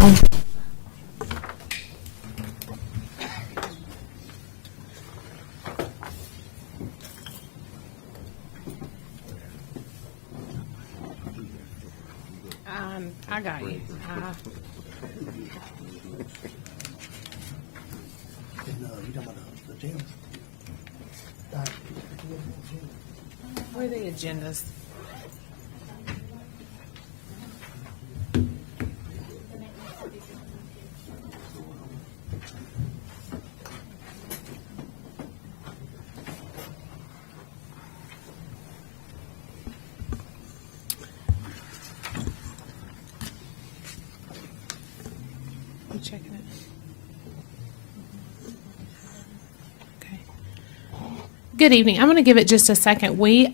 wrong. I got you. Where are the agendas? You checking it? Okay. Good evening. I'm going to give it just a second. We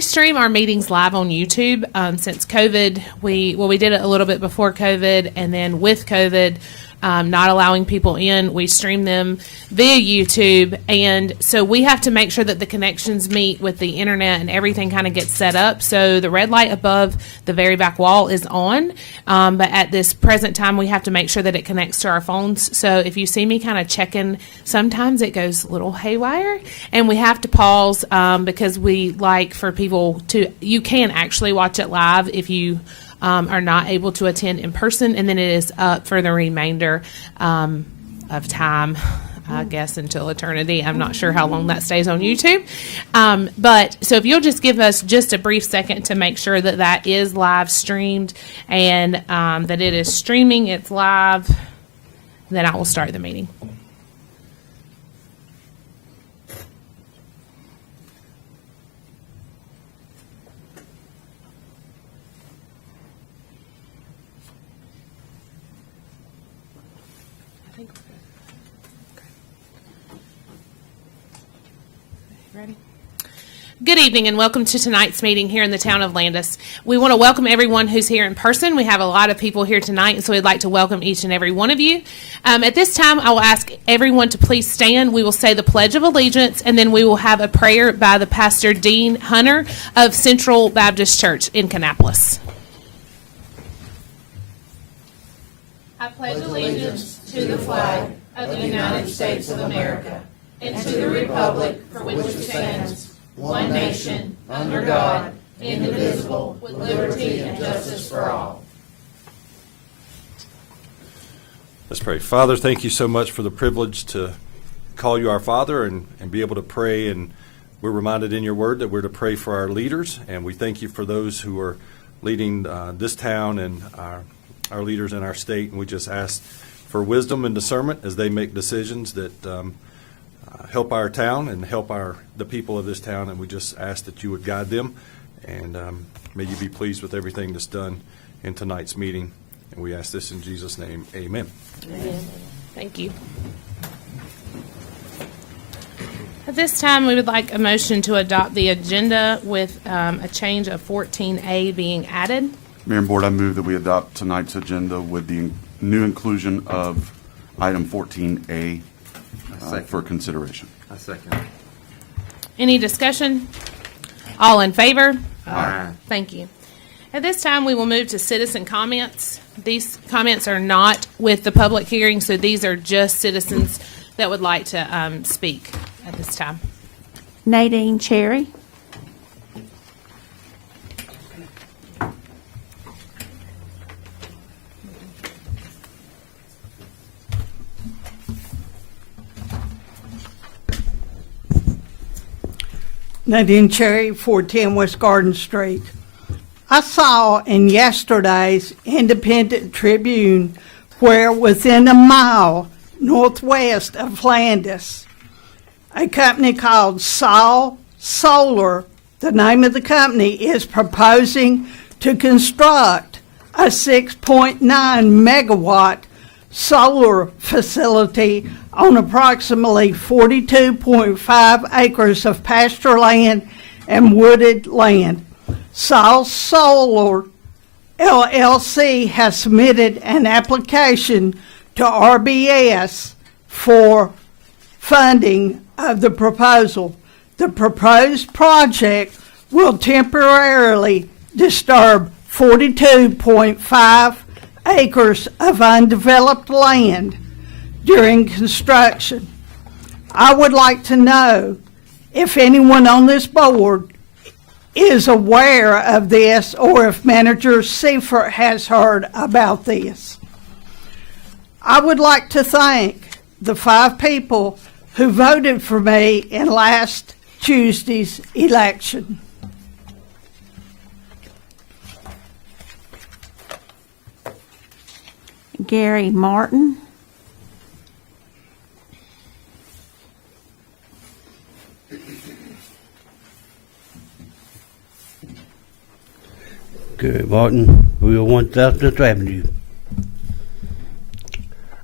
stream our meetings live on YouTube. Since COVID, we did it a little bit before COVID, and then with COVID, not allowing people in, we stream them via YouTube. And so we have to make sure that the connections meet with the internet and everything kind of gets set up. So the red light above the very back wall is on. But at this present time, we have to make sure that it connects to our phones. So if you see me kind of checking, sometimes it goes a little haywire, and we have to pause because we like for people to, you can actually watch it live if you are not able to attend in person, and then it is up for the remainder of time, I guess, until eternity. I'm not sure how long that stays on YouTube. But so if you'll just give us just a brief second to make sure that that is live streamed and that it is streaming, it's live, then I will start the meeting. Ready? Good evening and welcome to tonight's meeting here in the town of Landis. We want to welcome everyone who's here in person. We have a lot of people here tonight, and so we'd like to welcome each and every one of you. At this time, I will ask everyone to please stand. We will say the Pledge of Allegiance, and then we will have a prayer by the Pastor Dean Hunter of Central Baptist Church in Kannapolis. I pledge allegiance to the flag of the United States of America and to the republic for which it stands, one nation, under God, indivisible, with liberty and justice for all. Let's pray. Father, thank you so much for the privilege to call you our Father and be able to pray. And we're reminded in your word that we're to pray for our leaders. And we thank you for those who are leading this town and our leaders in our state. And we just ask for wisdom and discernment as they make decisions that help our town and help the people of this town, and we just ask that you would guide them, and may you be pleased with everything that's done in tonight's meeting. And we ask this in Jesus' name, amen. Amen. Thank you. At this time, we would like a motion to adopt the agenda with a change of 14A being added. Mayor and Board, I move that we adopt tonight's agenda with the new inclusion of item 14A for consideration. I second. Any discussion? All in favor? Aye. Thank you. At this time, we will move to citizen comments. These comments are not with the public hearing, so these are just citizens that would like to speak at this time. Nadine Cherry. Nadine Cherry, 410 West Garden Street. I saw in yesterday's Independent Tribune where within a mile northwest of Landis, a company called Sol Solar, the name of the company, is proposing to construct a 6.9 megawatt solar facility on approximately 42.5 acres of pasture land and wooded land. Sol Solar LLC has submitted an application to RBS for funding of the proposal. The proposed project will temporarily disturb 42.5 acres of undeveloped land during construction. I would like to know if anyone on this board is aware of this or if Manager Seifert has heard about this. I would like to thank the 5 people who voted for me in last Tuesday's election. Gary Martin. Gary Martin, we are 1000th Avenue.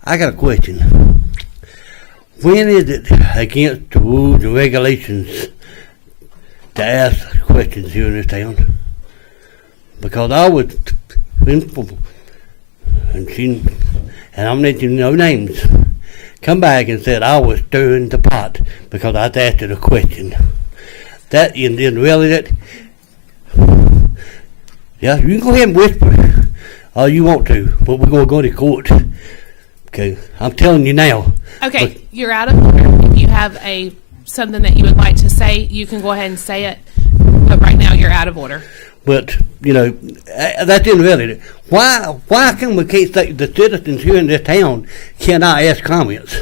I got a question. When is it against the rules and regulations to ask questions here in this town? Because I was informed, and I'm letting you know names, come back and said I was stirring the pot because I asked her a question. That and then really that. Yeah, you can go ahead and whisper all you want to, but we're going to go to court. Okay, I'm telling you now. Okay, But you're out of order. If you have something that you would like to say, you can go ahead and say it. But right now, you're out of order. But, you know, that's irrelevant. Why come we can't say the citizens here in this town cannot ask comments?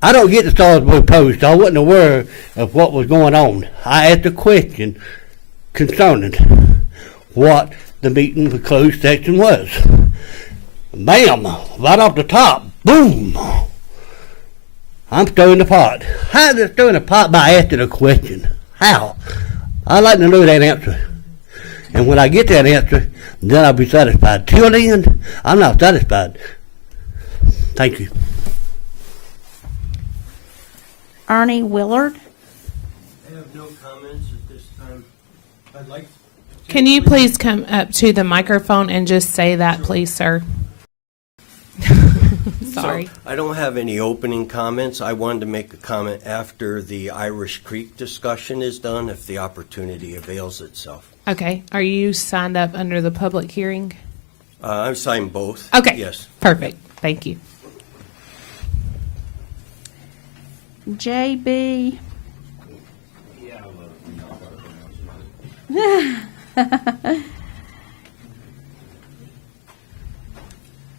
I don't get the Salisbury Post. I wasn't aware of what was going on. I asked a question concerning what the meeting for closed section was. Bam! Right off the top. Boom! I'm stirring the pot. How is it stirring the pot by asking a question? How? I'd like to know that answer. And when I get that answer, then I'll be satisfied. Till then, I'm not satisfied. Thank you. Ernie Willard. I have no comments at this time. I'd like. Can you please come up to the microphone and just say that, please, sir? Sorry. So, I don't have any opening comments. I wanted to make a comment after the Irish Creek discussion is done, if the opportunity avails itself. Okay. Are you signed up under the public hearing? I've signed both. Okay. Yes. Perfect. Thank you. JB.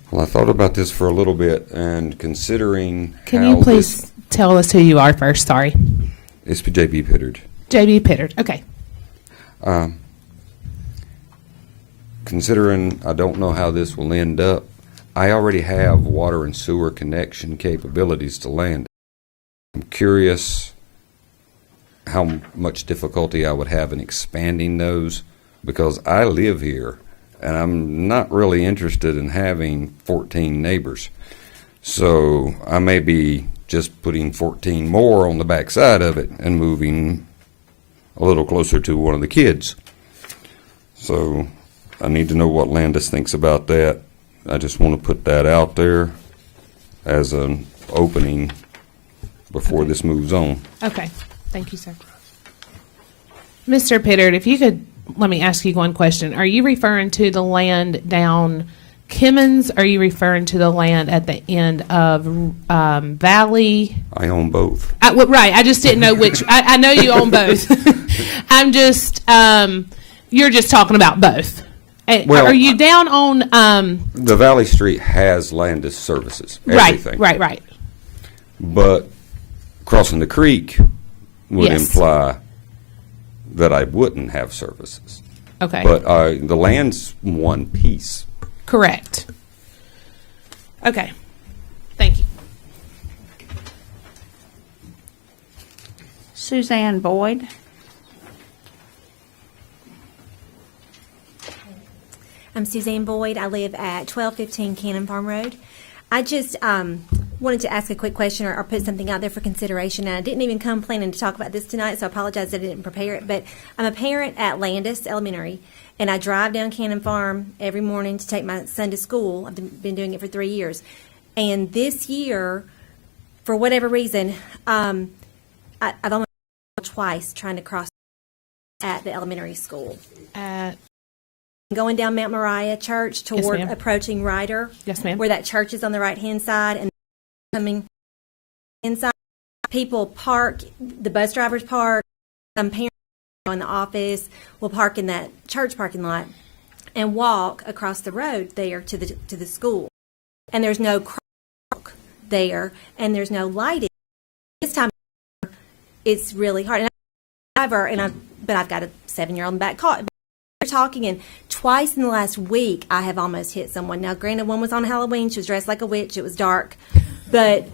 Well, I thought about this for a little bit, and considering Can how you please tell us who you are first? Sorry. it's J.B. Pittard. JB Pittard. Okay. Considering I don't know how this will end up, I already have water and sewer connection capabilities to land. I'm curious how much difficulty I would have in expanding those, because I live here and I'm not really interested in having 14 neighbors. So I may be just putting 14 more on the back side of it and moving a little closer to one of the kids. So I need to know what Landis thinks about that. I just want to put that out there as an opening before this moves on. Okay. Thank you, sir. Mr. Pittard, if you could let me ask you one question. Are you referring to the land down Kimmons? Or are you referring to the land at the end of Valley? I own both. Right. I just didn't know which. I know you own both. I'm just, you're just talking about both. Well, are you down on? The Valley Street has Landis services, everything. Right. But crossing the creek would Yes. imply that I wouldn't have services. Okay. But the land's one piece. Correct. Okay. Thank you. Suzanne Boyd. I'm Suzanne Boyd. I live at 1215 Cannon Farm Road. I just wanted to ask a quick question or put something out there for consideration. And I didn't even come planning to talk about this tonight, so I apologize that I didn't prepare it. But I'm a parent at Landis Elementary, and I drive down Cannon Farm every morning to take my son to school. I've been doing it for 3 years. And this year, for whatever reason, I've almost twice trying to cross at the elementary school. going down Mount Moriah Church toward ma'am. approaching Ryder. Yes, ma'am. Where that church is on the right-hand side and coming inside. People park, the bus drivers park, some parents in the office will park in that church parking lot and walk across the road there to the school. And there's no crosswalk there, and there's no lighting. This time, it's really hard. And but I've got a 7-year-old in the back car. We're talking, and twice in the last week, I have almost hit someone. Now, granted, one was on Halloween. She was dressed like a witch. It was dark, but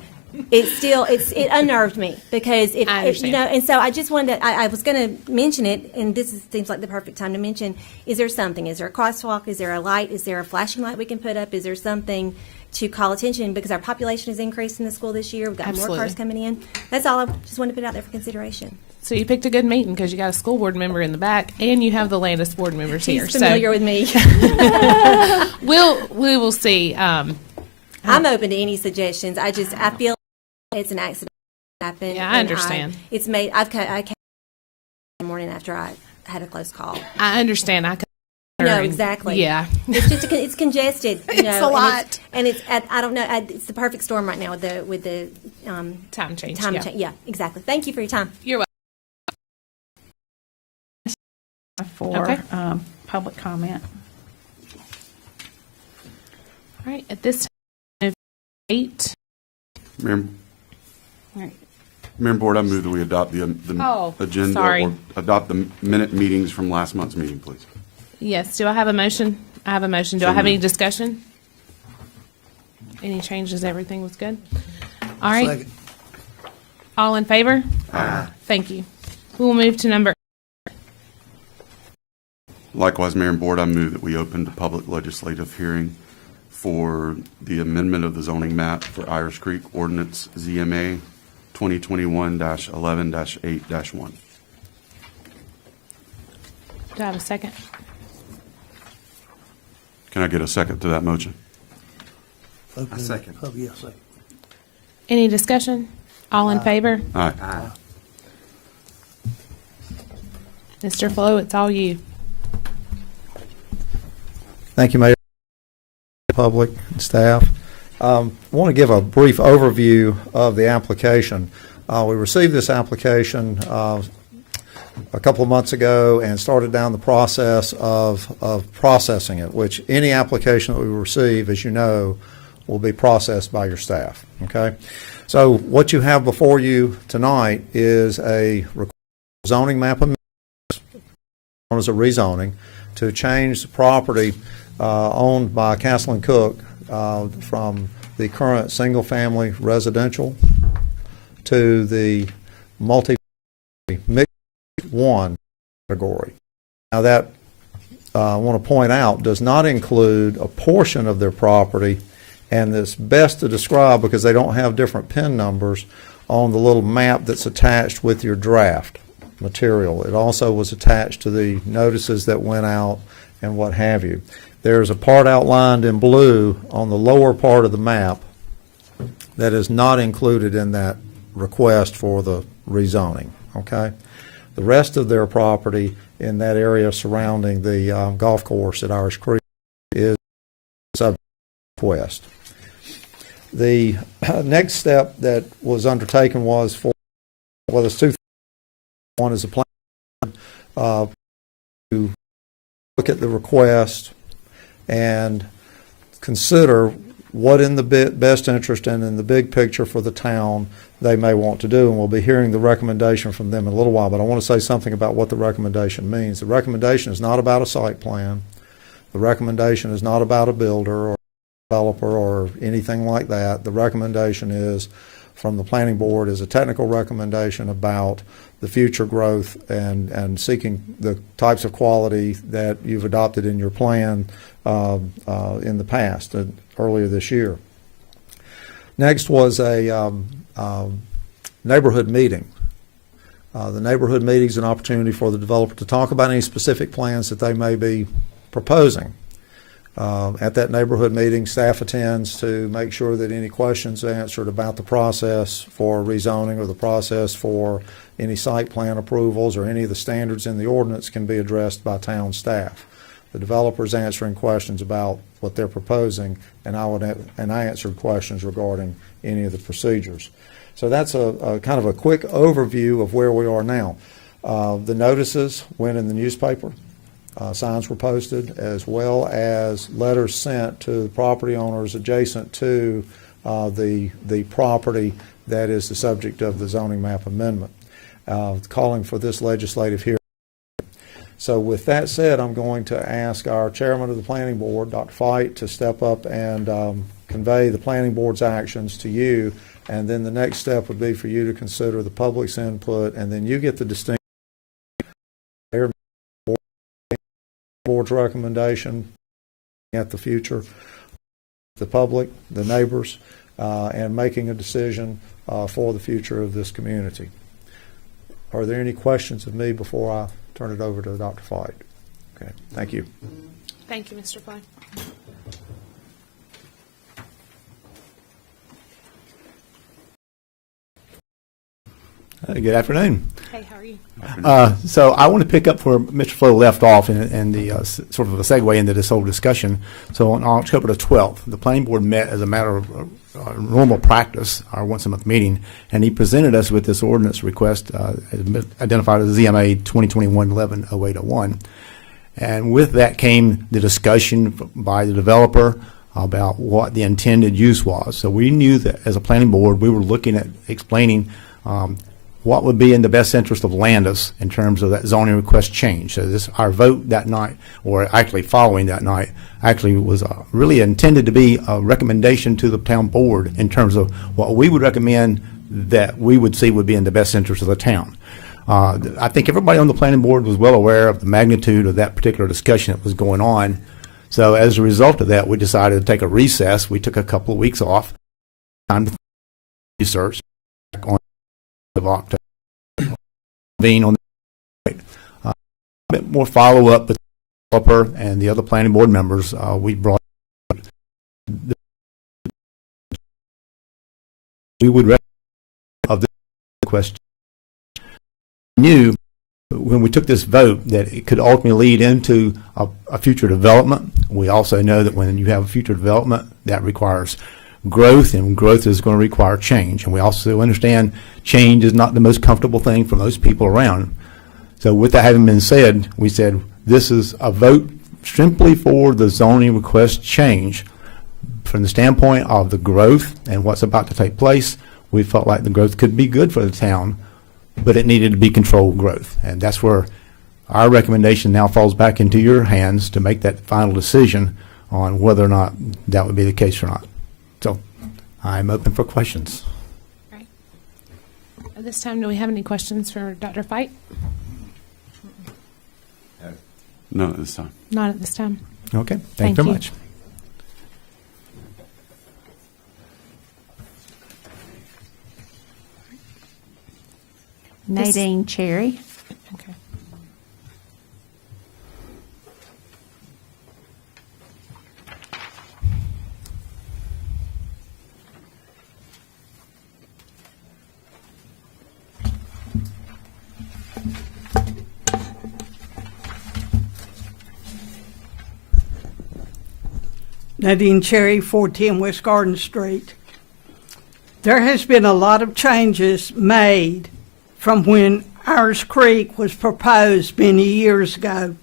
it unnerved me because I understand. and so I just wanted to, I was going to mention it, and seems like the perfect time to mention. Is there a crosswalk? Is there a light? Is there a flashing light we can put up? Is there something to call attention, because our population has increased in the school this year? We've got Absolutely. more cars coming in. That's all. I just wanted to put out there for consideration. So you picked a good meeting because you got a school board member in the back and you have the Landis board members here. He's familiar with me. We will see. I'm open to any suggestions. I feel it's an accident that happened. Yeah, I understand. I came the morning after I had a close call. I understand. No, exactly. Yeah. It's just it's congested. It's a lot. And it's I don't know. It's the perfect storm right now with the Time change. time yeah. change. Yeah, exactly. Thank you for your time. You're welcome. For Okay. public comment. All right. At this time, 8. Mayor and Board, I move that we adopt the Oh, agenda sorry. or adopt the minute meetings from last month's meeting, please. Yes. Do I have a motion? I have a motion. Do So I have any moved. discussion? Any changes? Everything was good? All right. Second. All in favor? Aye. Thank you. We will move to number. Likewise, Mayor and Board, I move that we open the public legislative hearing for the amendment of the zoning map for Irish Creek Ordinance ZMA 2021-11-8-1. Do I have a second? Can I get a second to that motion? A second. Oh, yeah, second. Any discussion? All in favor? Aye. Mr. Flo, it's all you. Thank you, Mayor, public, and staff. I want to give a brief overview of the application. We received this application a couple of months ago and started down the process of processing it, which any application that we receive, as you know, will be processed by your staff. Okay? So what you have before you tonight is a zoning map amendment, known as a rezoning, to change the property owned by Castle and Cook from the current single-family residential to the multi-mixed one category. Now that, I want to point out, does not include a portion of their property, and it's best to describe because they don't have different PIN numbers on the little map that's attached with your draft material. It also was attached to the notices that went out and what have you. There's a part outlined in blue on the lower part of the map that is not included in that request for the rezoning, okay? The rest of their property in that area surrounding the golf course at Irish Creek is subject to request. The next step that was undertaken was for, well, there's two things. One is a plan to look at the request and consider what in the best interest and in the big picture for the town they may want to do. And we'll be hearing the recommendation from them in a little while, but I want to say something about what the recommendation means. The recommendation is not about a site plan. The recommendation is not about a builder or developer or anything like that. The recommendation is from the planning board is a technical recommendation about the future growth and seeking the types of quality that you've adopted in your plan in the past, earlier this year. Next was a neighborhood meeting. The neighborhood meeting is an opportunity for the developer to talk about any specific plans that they may be proposing. At that neighborhood meeting, staff attends to make sure that any questions are answered about the process for rezoning or the process for any site plan approvals or any of the standards in the ordinance can be addressed by town staff. the developer's answering questions about what they're proposing, and I answered questions regarding any of the procedures. So that's a kind of a quick overview of where we are now. The notices went in the newspaper. Signs were posted, as well as letters sent to the property owners adjacent to the property that is the subject of the zoning map amendment, calling for this legislative hearing. So with that said, I'm going to ask our chairman of the planning board, Dr. Fite, to step up and convey the planning board's actions to you, and then the next step would be for you to consider the public's input, and then you get the distinct board's recommendation at the future, the public, the neighbors, and making a decision for the future of this community. Are there any questions of me before I turn it over to Dr. Fite? Okay, thank you. Thank you, Mr. Fite. Good afternoon. Hey, how are you? So I want to pick up where Mr. Flo left off and the sort of a segue into this whole discussion. So on October the 12th, the planning board met as a matter of normal practice, our once-a-month meeting, and he presented us with this ordinance request identified as ZMA 2021-11-0801. And with that came the discussion by the developer about what the intended use was. So we knew that as a planning board, we were looking at explaining what would be in the best interest of Landis in terms of that zoning request change. So our vote that night, or actually following that night, actually was really intended to be a recommendation to the town board in terms of what we would recommend that we would see would be in the best interest of the town. I think everybody on the planning board was well aware of the magnitude of that particular discussion that was going on. So as a result of that, we decided to take a recess. We took a couple of weeks off, time to research on of October, being on a bit more follow-up with the developer and the other planning board members. We brought we would recommend of this question. We knew when we took this vote that it could ultimately lead into a future development. We also know that when you have a future development, that requires growth, and growth is going to require change. And we also understand change is not the most comfortable thing for most people around. So with that having been said, we said this is a vote simply for the zoning request change. From the standpoint of the growth and what's about to take place, we felt like the growth could be good for the town, but it needed to be controlled growth. And that's where our recommendation now falls back into your hands to make that final decision on whether or not that would be the case or not. So I'm open for questions. Right. At this time, do we have any questions for Dr. Fite? No, at this time. Not at this time. Okay, Thank thank you very you. much. Nadine Cherry. Okay. Nadine Cherry, 410 West Garden Street. There has been a lot of changes made from when Irish Creek was proposed many years ago.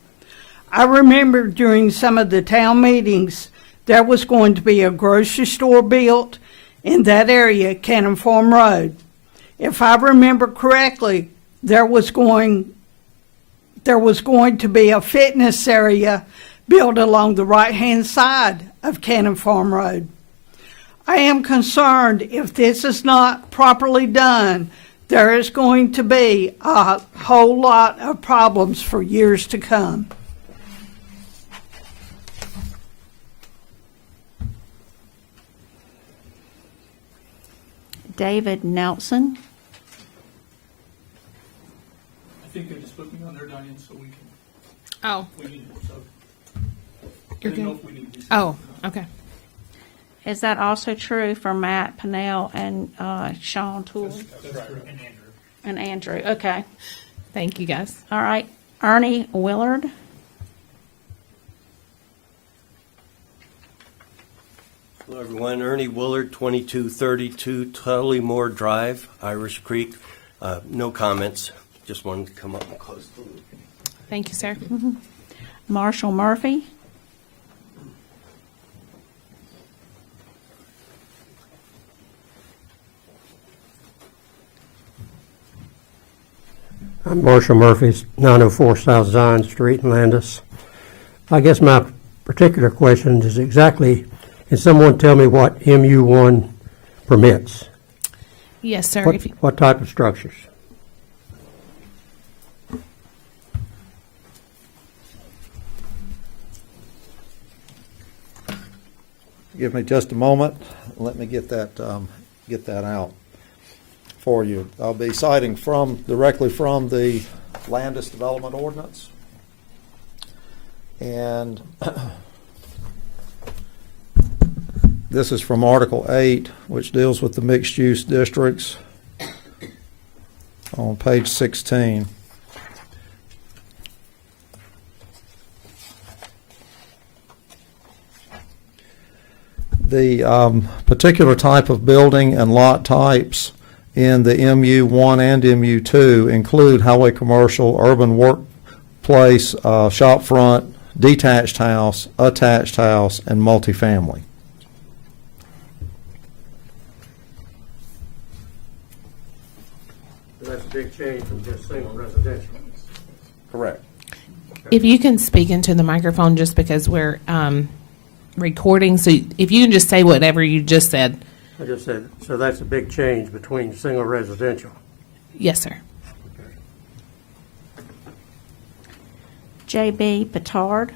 I remember during some of the town meetings, there was going to be a grocery store built in that area, Cannon Farm Road. If I remember correctly, there was going to be a fitness area built along the right-hand side of Cannon Farm Road. I am concerned if this is not properly done, there is going to be a whole lot of problems for years to come. David Nelson. I think they just put me on there, Diane, so we can, Oh, we need it, so. you're Didn't know good. if we need to- Oh, okay. Is that also true for Matt Pinnell and Sean Toole That's right, and Andrew. and Andrew? Okay. Thank you, guys. All right. Ernie Willard. Hello, everyone. Ernie Woolard, 2232 Tullymore Drive, Irish Creek. No comments. Just wanted to come up and close the loop. Thank you, sir. Marshall Murphy. I'm Marshall Murphy, 904 South Zion Street in Landis. I guess my particular question is exactly, can someone tell me what MU1 permits? Yes, sir. What, what type of structures? Give me just a moment. Let me get that out for you. I'll be citing directly from the Landis Development Ordinance. And this is from Article 8, which deals with the mixed-use districts on page 16. The particular type of building and lot types in the MU1 and MU2 include highway commercial, urban workplace, shop front, detached house, attached house, and multifamily. That's a big change from just single residential. Correct. If you can speak into the microphone, just because we're recording, so if you can just say whatever you just said. I just said, so that's a big change between single residential. Yes, sir. J.B. Petard.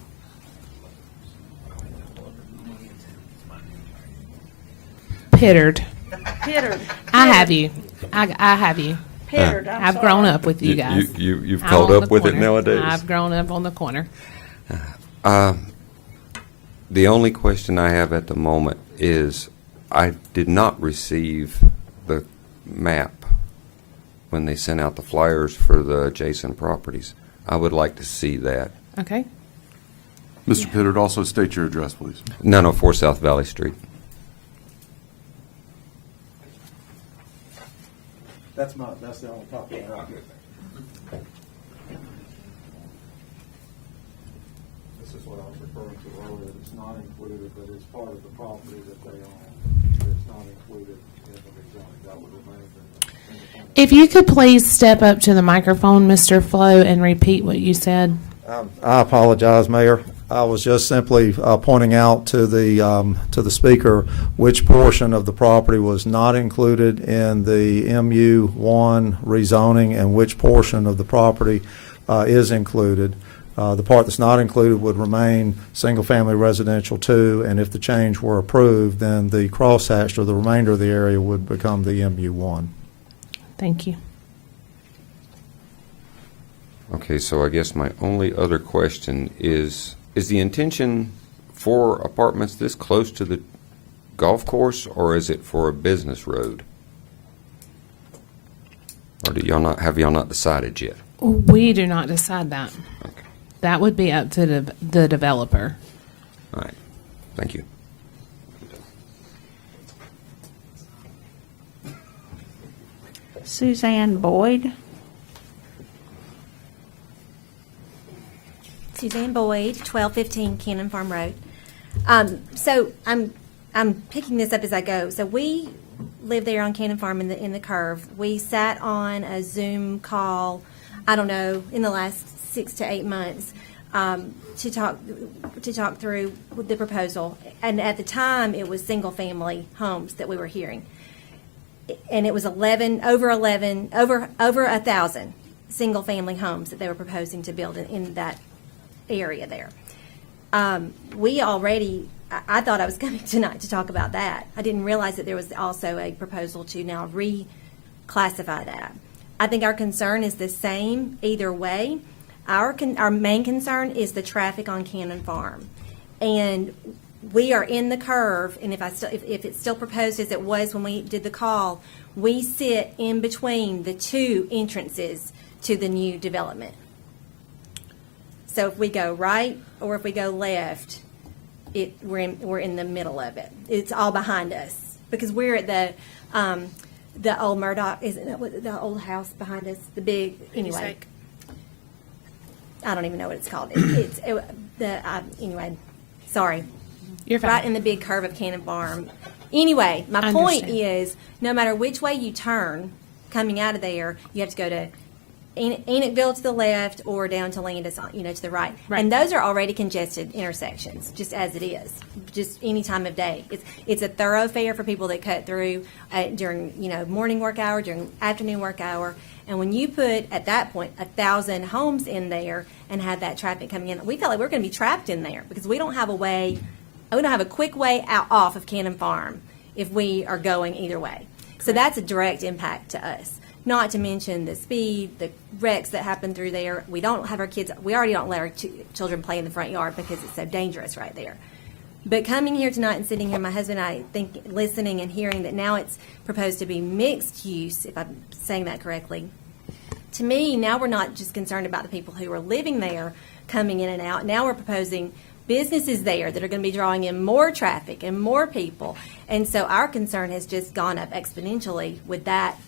Pittered. Pittered. I have you. I have you. Pittered. I've grown up with you guys. You've I'm caught on up the with it corner. nowadays. I've grown up on the corner. The only question I have at the moment is I did not receive the map when they sent out the flyers for the adjacent properties. I would like to see that. Okay. Mr. Pittard, also state your address, please. 904 South Valley Street. That's the only copy I have. This is what I was referring to earlier. It's not included, but it's part of the property that they own. It's not included in the rezoning. That would remain in the If you could please step up to the microphone, Mr. Flo, and repeat what you said. I apologize, Mayor. I was just simply pointing out to the speaker which portion of the property was not included in the MU1 rezoning and which portion of the property is included. The part that's not included would remain single-family residential 2, and if the change were approved, then the crosshatched or the remainder of the area would become the MU1. Thank you. Okay, so I guess my only other question is the intention for apartments this close to the golf course, or is it for a business road? Or have y'all not decided yet? We do not decide that. Okay. That would be up to the developer. All right. Thank you. Suzanne Boyd. Suzanne Boyd, 1215 Cannon Farm Road. So I'm picking this up as I go. So we live there on Cannon Farm in the curve. We sat on a Zoom call, I don't know, in the last 6 to 8 months to talk through the proposal. And at the time, it was single family homes that we were hearing, and it was over 1,000 single family homes that they were proposing to build in that area there. I thought I was coming tonight to talk about that. I didn't realize that there was also a proposal to now reclassify that. I think our concern is the same either way. Our main concern is the traffic on Cannon Farm, and we are in the curve. And if it's still proposed as it was when we did the call, we sit in between the two entrances to the new development. So if we go right or if we go left, we're in the middle of it. It's all behind us because we're at the old Murdoch, isn't that what the old house behind us? The big, anyway. I don't even know what it's called. Anyway, sorry. You're fine. Right in the big curve of Cannon Farm. Anyway, my point Understand. is, no matter which way you turn, coming out of there, you have to go to Enochville to the left or down to Landis, to the right. Right. And those are already congested intersections, just as it is, just any time of day. It's a thoroughfare for people that cut through during, morning work hour, during afternoon work hour. And when you put, at that point, 1,000 homes in there and have that traffic coming in, we felt like we're going to be trapped in there because we don't have a quick way out off of Cannon Farm if we are going either way. So that's a direct impact to us. Not to mention the speed, the wrecks that happen through there. We don't have our kids, we already don't let our children play in the front yard because it's so dangerous right there. But coming here tonight and sitting here, my husband and I think, listening and hearing that now it's proposed to be mixed use, if I'm saying that correctly. To me, now we're not just concerned about the people who are living there coming in and out. Now we're proposing businesses there that are going to be drawing in more traffic and more people. And so our concern has just gone up exponentially with that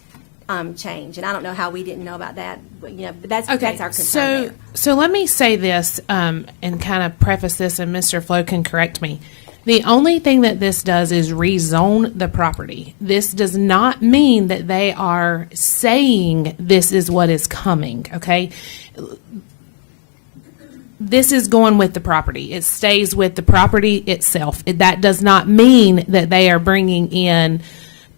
change. And I don't know how we didn't know about that, but that's our concern there. So let me say this and kind of preface this, and Mr. Flo can correct me. The only thing that this does is rezone the property. This does not mean that they are saying this is what is coming, okay? This is going with the property. It stays with the property itself. That does not mean that they are bringing in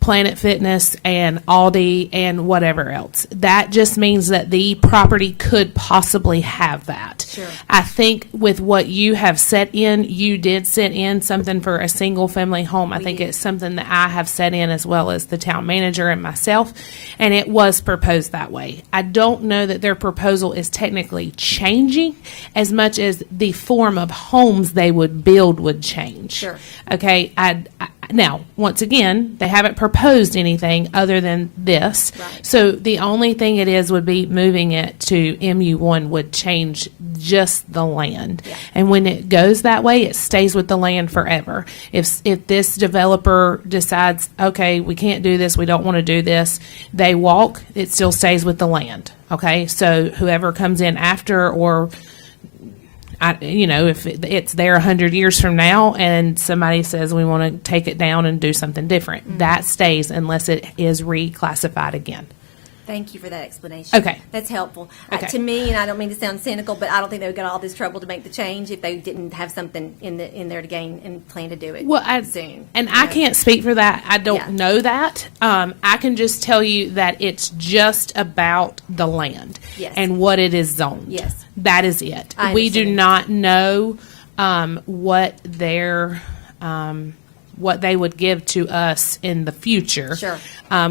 Planet Fitness and Aldi and whatever else. That just means that the property could possibly have that. Sure. I think with what you have set in, you did set in something for a single family home. I think it's something that I have set in as well as the town manager and myself, and it was proposed that way. I don't know that their proposal is technically changing as much as the form of homes they would build would change. Sure. Okay, now, once again, they haven't proposed anything other than this. Right. So the only thing it is would be moving it to MU1 would change just the land. Yeah. And when it goes that way, it stays with the land forever. If this developer decides, okay, we can't do this, we don't want to do this, they walk, it still stays with the land. Okay, so whoever comes in after or if it's there 100 years from now and somebody says we want to take it down and do something different, that stays unless it is reclassified again. Thank you for that explanation. Okay. That's helpful. Okay. To me, and I don't mean to sound cynical, but I don't think they would get all this trouble to make the change if they didn't have something in there to gain and plan to do it soon. And I can't speak for that. I don't Yeah. know that. I can just tell you that it's just about the land Yes. and what it is zoned. Yes. That is it. I We do understand. not know what their what they would give to us in the future. Sure.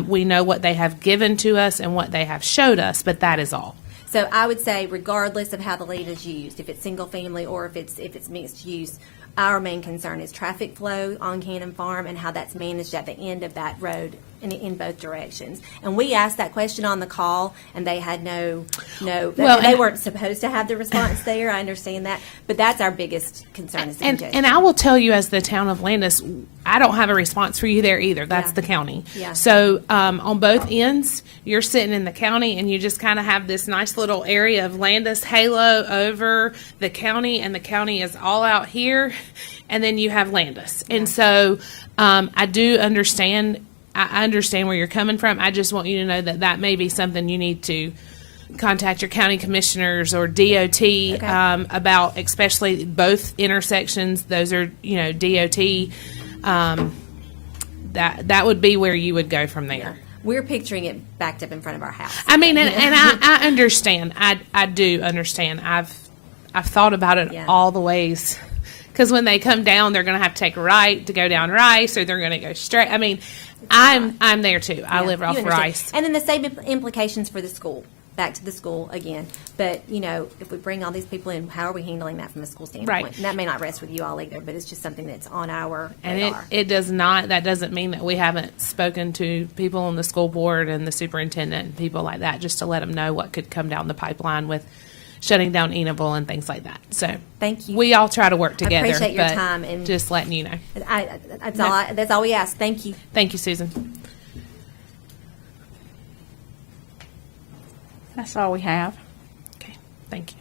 We know what they have given to us and what they have showed us, but that is all. So I would say, regardless of how the land is used, if it's single family or if it's mixed use, our main concern is traffic flow on Cannon Farm and how that's managed at the end of that road in both directions. And we asked that question on the call, and they had no. Well, they and- weren't supposed to have the response there. I understand that, but that's our biggest concern is the congestion. And I will tell you, as the town of Landis, I don't have a response for you there either. That's Yeah. the county. Yeah. So on both ends, you're sitting in the county, and you just kind of have this nice little area of Landis halo over the county, and the county is all out here, and then you have Landis. And so I do understand. I understand where you're coming from. I just want you to know that that may be something you need to contact your county commissioners or DOT about, especially both intersections. Those are, DOT. That would be where you would go from there. We're picturing it backed up in front of our house. I mean, and I understand. I do understand. I've thought about it all the ways. Because when they come down, they're going to have to take a right to go down Rice, or they're going to go straight. I mean, I'm there too. I live off You understand. Rice. And then the same implications for the school. Back to the school again. But, if we bring all these people in, how are we handling that from a school standpoint? Right. And that may not rest with you all either, but it's just something that's on our And radar. it does not, that doesn't mean that we haven't spoken to people on the school board and the superintendent and people like that, just to let them know what could come down the pipeline with shutting down Enable and things like that. So Thank you. we all try to work together. appreciate your but time and- just letting you know. That's all we ask. Thank you. Thank you, Susan. That's all we have. Okay, thank you.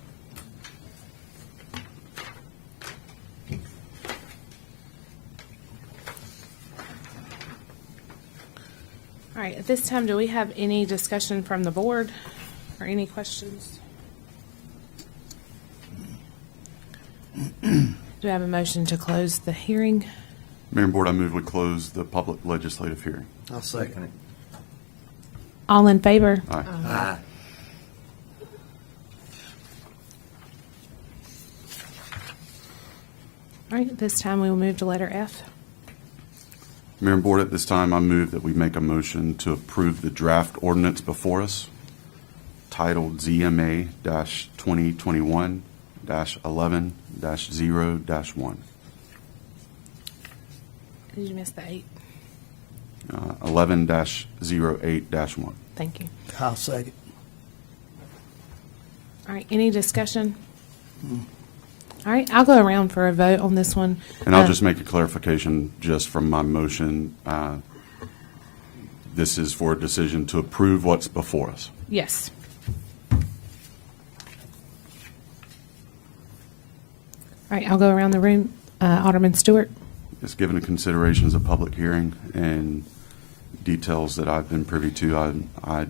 All right, at this time, do we have any discussion from the board or any questions? Do we have a motion to close the hearing? Mayor and Board, I move we close the public legislative hearing. I'll second it. All in favor? Aye. Aye. All right, at this time, we will move to letter F. Mayor and Board, at this time, I move that we make a motion to approve the draft ordinance before us, titled ZMA-2021-11-0-1. Did you miss the 8? 11-08-1. Thank you. I'll second. All right, any discussion? All right, I'll go around for a vote on this one. And I'll just make a clarification just from my motion. This is for a decision to approve what's before us. Yes. All right, I'll go around the room. Alderman Stewart? It's given a consideration as a public hearing and details that I've been privy to, I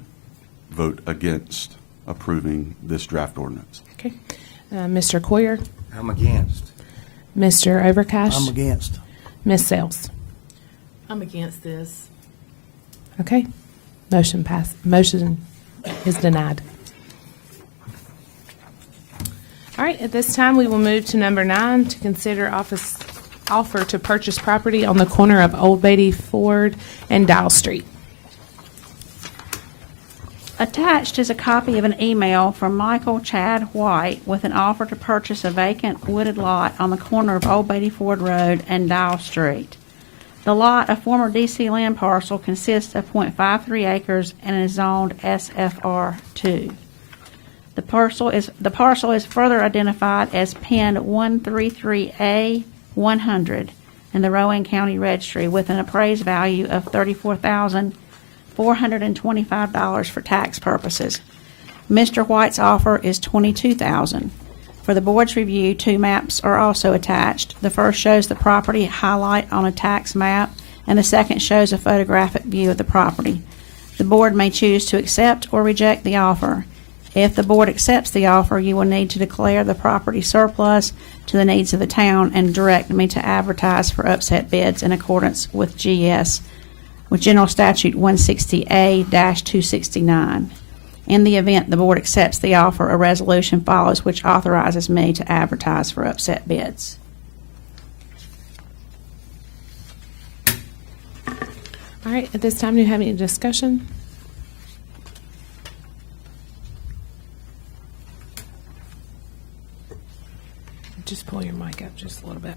vote against approving this draft ordinance. Okay. Mr. Coyer? I'm against. Mr. Overcash? I'm against. Ms. Sales? I'm against this. Okay. Motion is denied. All right, at this time, we will move to number 9 to consider offer to purchase property on the corner of Old Beatty Ford and Dial Street. Attached is a copy of an email from Michael Chad White with an offer to purchase a vacant wooded lot on the corner of Old Beatty Ford Road and Dial Street. The lot, a former DC land parcel, consists of .53 acres and is zoned SFR2. The parcel is further identified as Pin 133A100 in the Rowan County Registry with an appraised value of $34,425 for tax purposes. Mr. White's offer is $22,000. For the board's review, 2 maps are also attached. The first shows the property highlight on a tax map, and the second shows a photographic view of the property. The board may choose to accept or reject the offer. If the board accepts the offer, you will need to declare the property surplus to the needs of the town and direct me to advertise for upset bids in accordance with General Statute 160A-269. In the event the board accepts the offer, a resolution follows which authorizes me to advertise for upset bids. All right, at this time, do you have any discussion? Just pull your mic up just a little bit.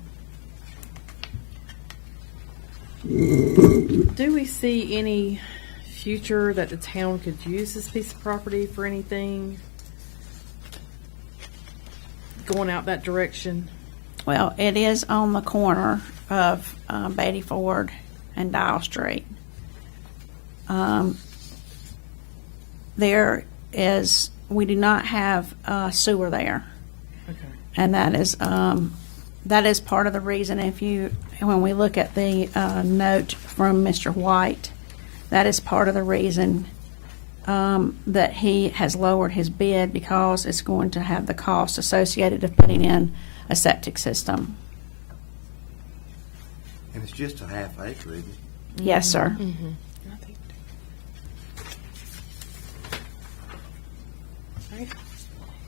Do we see any future that the town could use this piece of property for anything going out that direction? Well, it is on the corner of Beatty Ford and Dial Street. We do not have sewer there. Okay. And that is part of the reason when we look at the note from Mr. White, that is part of the reason that he has lowered his bid, because it's going to have the cost associated of putting in a septic system. And it's just a half acre, isn't it? Yes, sir. Mm-hmm. All right.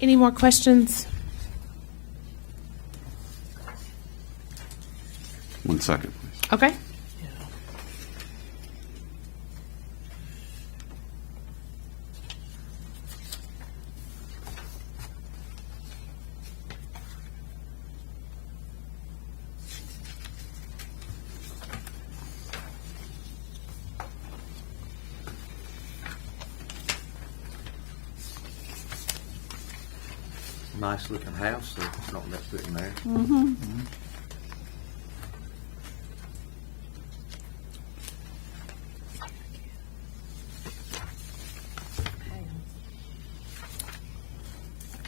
Any more questions? 1 second, please. Okay. Nice looking house, so it's not that put in there. Mm-hmm.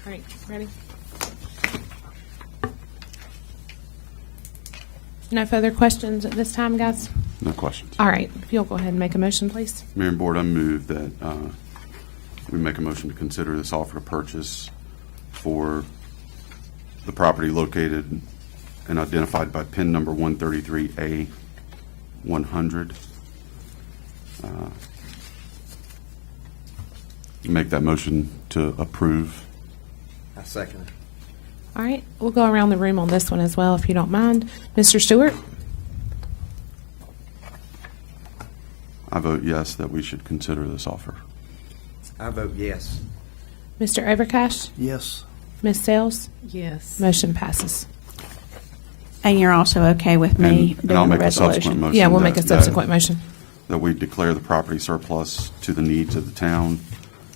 All right, ready? No further questions at this time, guys? No questions. All right, if you'll go ahead and make a motion, please. Mayor and Board, I move that we make a motion to consider this offer to purchase for the property located and identified by PIN number 133A 100. Make that motion to approve. I second it. All right, we'll go around the room on this one as well, if you don't mind. Mr. Stewart? I vote yes that we should consider this offer. I vote yes. Mr. Overcash? Yes. Ms. Sales? Yes. Motion passes. And you're also okay with me And I'll doing the make a subsequent resolution? motion. Yeah, we'll make a that- subsequent motion. That we declare the property surplus to the needs of the town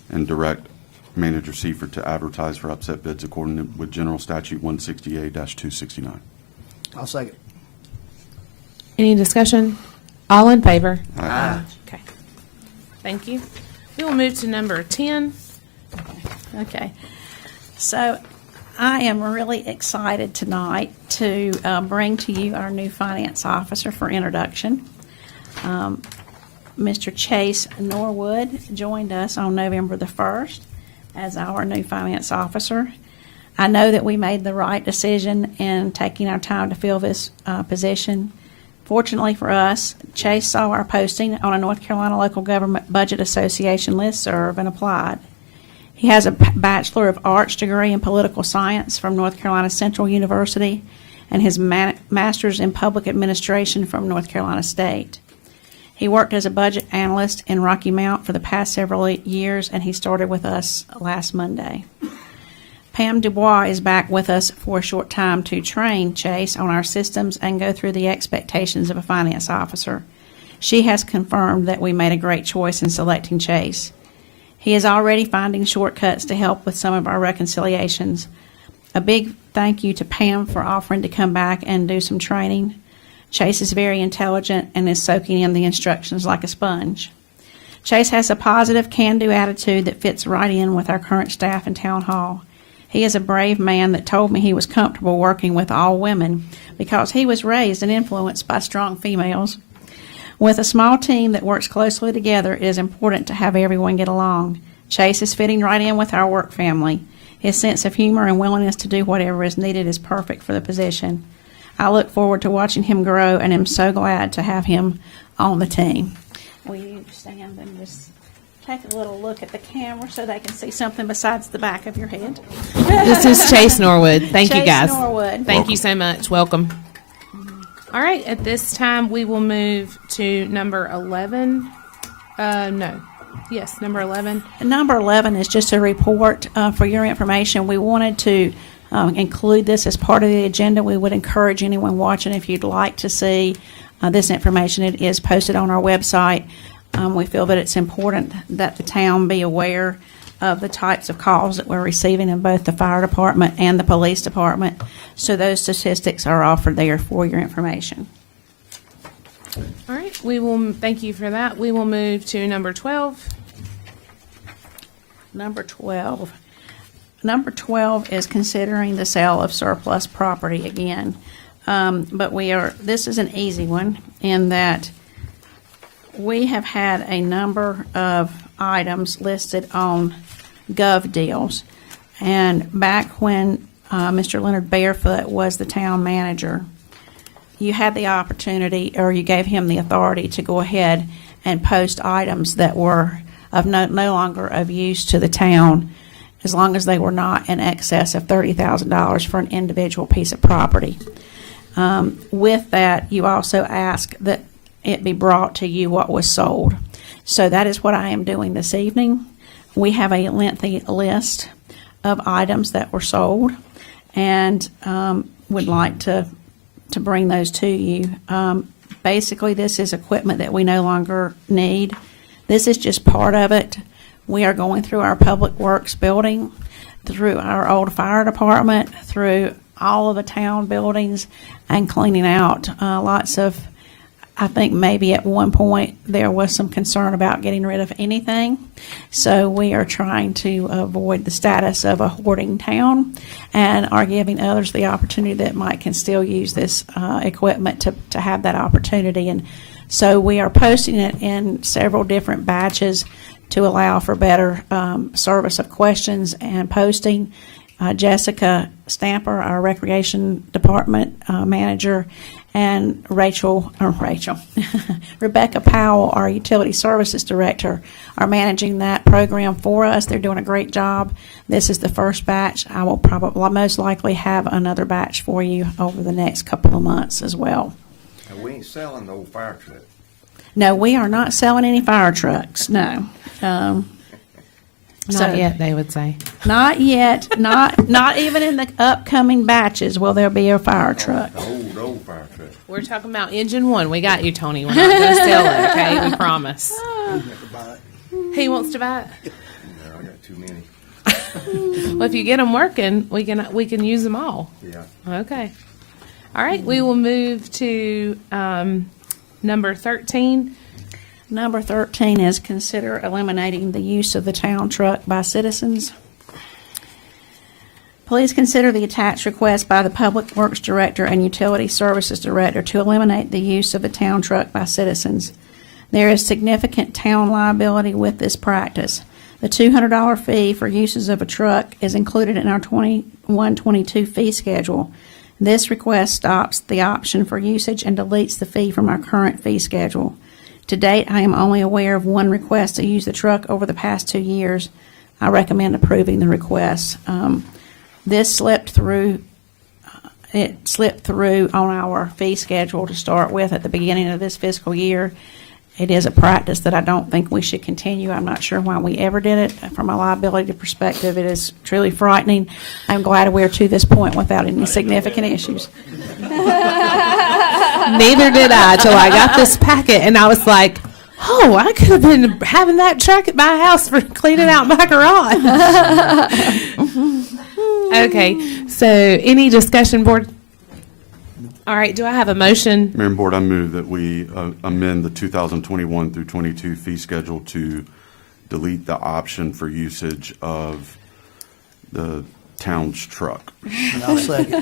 and direct Manager Seifert to advertise for upset bids according with General Statute 168-269. I'll second. Any discussion? All in favor? Aye. Okay. Thank you. We will move to number 10. Okay. So I am really excited tonight to bring to you our new finance officer for introduction. Mr. Chase Norwood joined us on November the 1st as our new finance officer. I know that we made the right decision in taking our time to fill this position. Fortunately for us, Chase saw our posting on a North Carolina Local Government Budget Association listserv and applied. He has a Bachelor of Arts degree in Political Science from North Carolina Central University and his Master's in Public Administration from North Carolina State. He worked as a budget analyst in Rocky Mount for the past several years, and he started with us last Monday. Pam Dubois is back with us for a short time to train Chase on our systems and go through the expectations of a finance officer. She has confirmed that we made a great choice in selecting Chase. He is already finding shortcuts to help with some of our reconciliations. A big thank you to Pam for offering to come back and do some training. Chase is very intelligent and is soaking in the instructions like a sponge. Chase has a positive, can-do attitude that fits right in with our current staff in Town Hall. He is a brave man that told me he was comfortable working with all women because he was raised and influenced by strong females. With a small team that works closely together, it is important to have everyone get along. Chase is fitting right in with our work family. His sense of humor and willingness to do whatever is needed is perfect for the position. I look forward to watching him grow and am so glad to have him on the team. Will you stand and just take a little look at the camera so they can see something besides the back of your head? This is Chase Norwood. Thank you, guys. Chase Norwood. Thank you so much. Welcome. All right, at this time, we will move to number 11. Number 11. And number 11 is just a report for your information. We wanted to include this as part of the agenda. We would encourage anyone watching, if you'd like to see this information, it is posted on our website. We feel that it's important that the town be aware of the types of calls that we're receiving in both the fire department and the police department. So those statistics are offered there for your information. All right, we will, thank you for that. We will move to number 12. Number 12. Number 12 is considering the sale of surplus property again. But this is an easy one in that we have had a number of items listed on Gov Deals. And back when Mr. Leonard Barefoot was the town manager, you had the opportunity, or you gave him the authority to go ahead and post items that were of no longer of use to the town, as long as they were not in excess of $30,000 for an individual piece of property. With that, you also ask that it be brought to you what was sold. So that is what I am doing this evening. We have a lengthy list of items that were sold and would like to bring those to you. Basically, this is equipment that we no longer need. This is just part of it. We are going through our public works building. through our old fire department, through all of the town buildings, and cleaning out lots of, I think maybe at one point there was some concern about getting rid of anything. So we are trying to avoid the status of a hoarding town and are giving others the opportunity that might can still use this equipment to have that opportunity. And so we are posting it in several different batches to allow for better service of questions and posting. Jessica Stamper, our recreation department manager, and Rebecca Powell, our utility services director, are managing that program for us. They're doing a great job. This is the first batch. I will probably most likely have another batch for you over the next couple of months as well. And we ain't selling the old fire truck. No, we are not selling any fire trucks. No. Not yet, they would say. Not yet. Not even in the upcoming batches will there be a fire truck. The old fire truck. We're talking about engine one. We got you, Tony. We're not going to sell it, okay? We promise. He wants to buy it. No, I got too many. Well, if you get them working, we can use them all. Yeah. Okay. All right. We will move to number 13. Number 13 is consider eliminating the use of the town truck by citizens. Please consider the attached request by the Public Works Director and Utility Services Director to eliminate the use of the town truck by citizens. There is significant town liability with this practice. The $200 fee for uses of a truck is included in our 21-22 fee schedule. This request stops the option for usage and deletes the fee from our current fee schedule. To date, I am only aware of one request to use the truck over the past 2 years. I recommend approving the request. This slipped through. It slipped through on our fee schedule to start with at the beginning of this fiscal year. It is a practice that I don't think we should continue. I'm not sure why we ever did it. From a liability perspective, it is truly frightening. I'm glad we're to this point without any significant issues. Neither did I till I got this packet, and I was like, oh, I could have been having that truck at my house for cleaning out my garage. Okay, so any discussion, board? All right, do I have a motion? Mayor and Board, I move that we amend the 2021 through 22 fee schedule to delete the option for usage of the town's truck. And I'll second. I